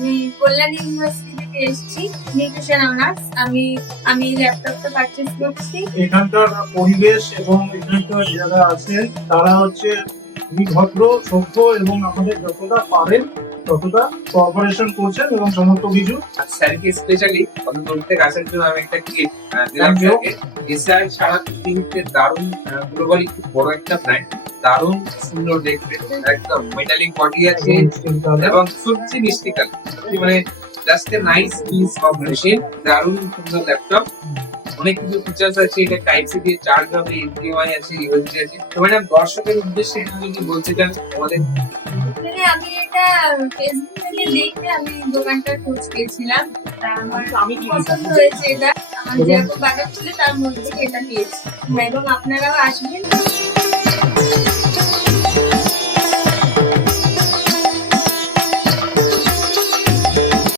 আমি কল্যাণী ইউনিভার্সিটি থেকে এসেছি, নিউট্রিশন অনার্স। আমি ল্যাপটপটা পারচেজ করছি। এখানকার পরিবেশ এবং এখানকার যারা আছেন তারা হচ্ছে খুবই ভদ্র, সভ্য এবং আমাদের যতটা পারেন ততটা কোঅপারেশন করছেন এবং সমস্ত কিছু। স্যারকে স্পেশালি অত দূর থেকে আসার জন্য আমি একটা গিফট দিলাম Thank you. স্যারকে। এসআই সারা পৃথিবীতে দারুণ গ্লোবালি খুব বড় একটা ব্র্যান্ড, দারুণ সুন্দর দেখতে, একদম মেটালিক বডি আছে এবং সত্যি মিষ্টি কালার, মানে just a nice piece of machine. দারুণ সুন্দর ল্যাপটপ, অনেক কিছু ফিচার্স আছে, এটা টাইপ সি দিয়ে চার্জ হবে, এইচডিএমআই আছে, ইউএসবি আছে। তো ম্যাডাম দর্শকের উদ্দেশ্যে তুমি কি বলতে চান আমাদের? আসলে আমি এটা ফেসবুক থেকে দেখে আমি দোকানটা খোঁজ পেয়েছিলাম। তা আমার পছন্দ হয়েছে এটা। আমার যেরকম বাজেট ছিল তার মধ্যে থেকে এটা পেয়েছি, এবং আপনারাও আসবেন।